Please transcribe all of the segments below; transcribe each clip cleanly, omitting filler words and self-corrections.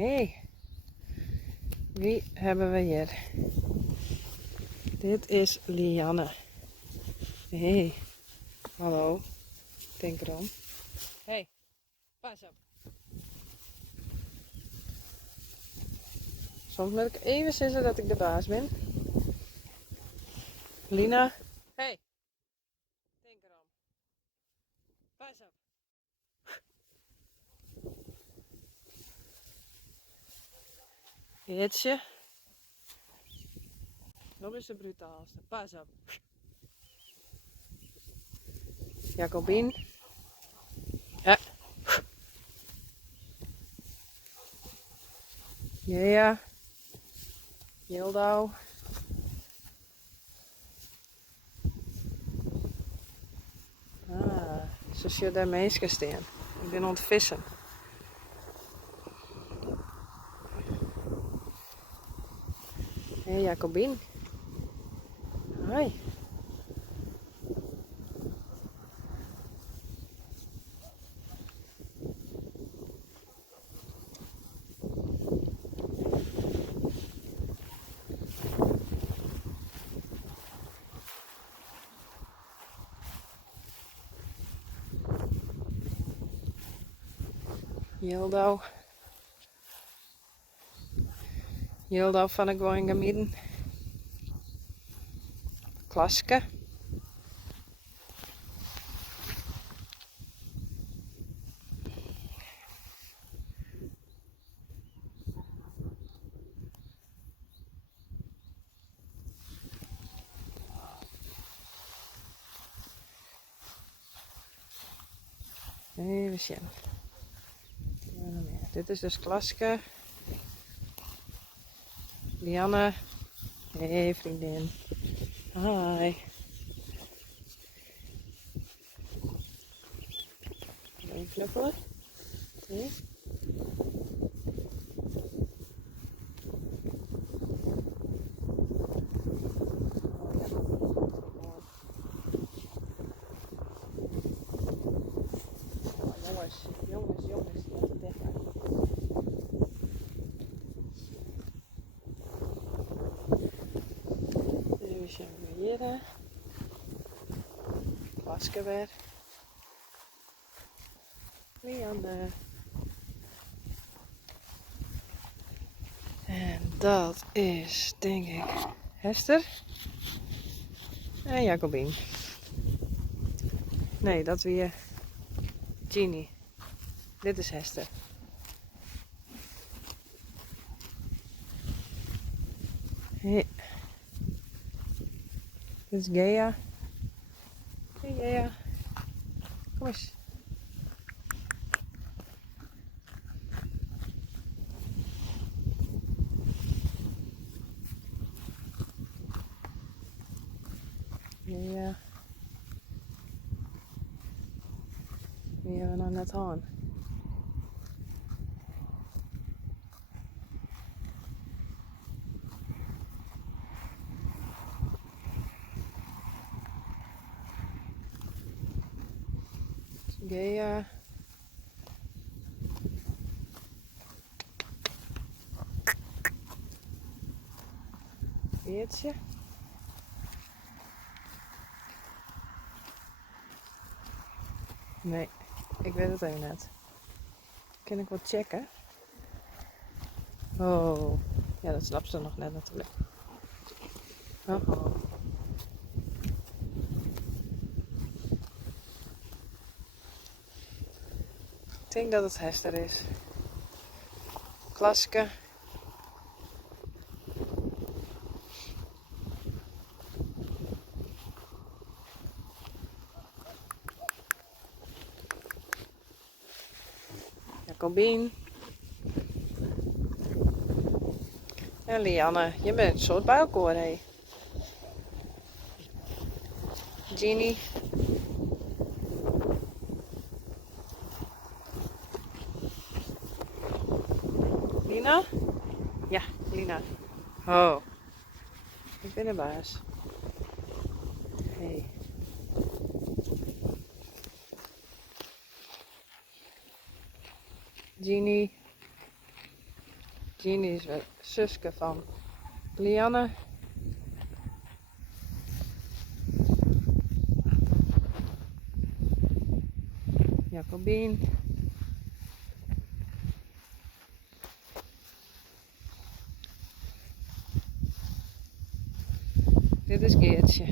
Hey, wie hebben we hier? Dit is Lianne. Hey, hallo. Denk erom. Hey, pas op. Soms moet ik even zeggen dat ik de baas ben. Lina. Hey, denk erom. Pas op. Jeetje. Dat is de brutaalste. Pas op. Jacobien. Ja. Ja. Jildau. Ze zullen daar meisjes staan. Ik ben aan het vissen. Hé, Jacobien. Hoi. Jildau. Jildau van ik gewoon gemieden. Klaske. Even zien. Dit is dus Klaske. Lianne. Hey vriendin. Hi. Wil je knuppelen? Nee? Jongens, laat het weg gaan. Even zien hier. Klaske weer. Lianne. En dat is, denk ik, Hester. En Jacobien. Nee, dat weer Genie. Dit is Hester. Hey. Dit is Gea. Hey Gea. Kom eens. Gea. Wie hebben we nou net aan? Gea. Beertje. Nee, ik weet het even net. Kan ik wat checken? Oh, ja, dat snapt ze nog net natuurlijk. Oh. Ik denk dat het Hester is. Klaske. Jacobien. En Lianne, je bent een soort bij elkaar, hé. Genie. Lina? Ja, Lina. Oh. Ik ben de baas. Hey. Genie. Ginny is het zusje van Lianne. Jacobien. Dit is Geertje.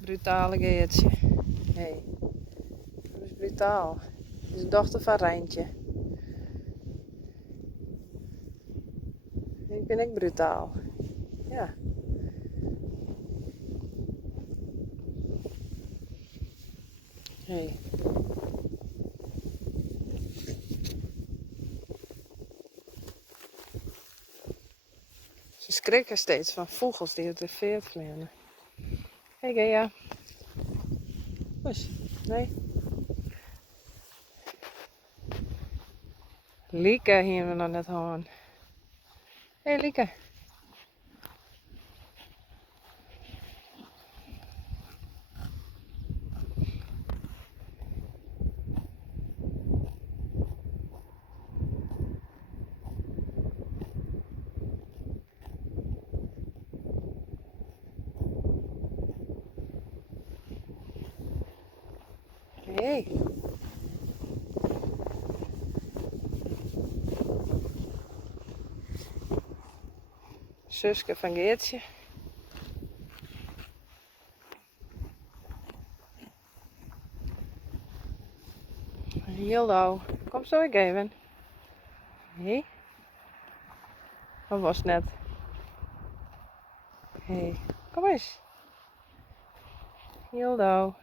Brutale Geertje. Hey, dat is brutaal. Dit is de dochter van Rijntje. Ik ben echt brutaal. Ja. Hey. Ze schrikken steeds van vogels die op de veert vliegen. Hey Gea. Kus. Nee. Lieke hier we nog net horen. Hey Lieke. Hey. Zuske van Geertje. Hildo, kom zo ik even. Hé? Wat was het net? Hé, kom eens. Hildo.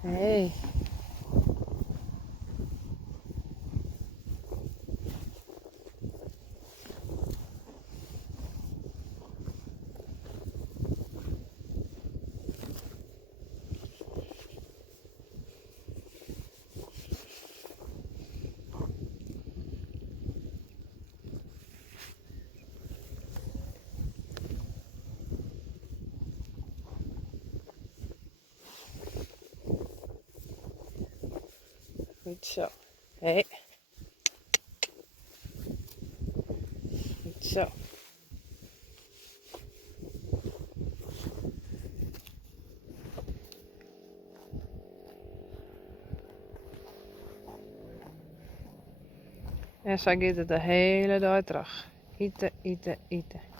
Hé. Goed zo. Hé. Goed zo. En zo gaat het de hele dag terug. Eten, eten, eten.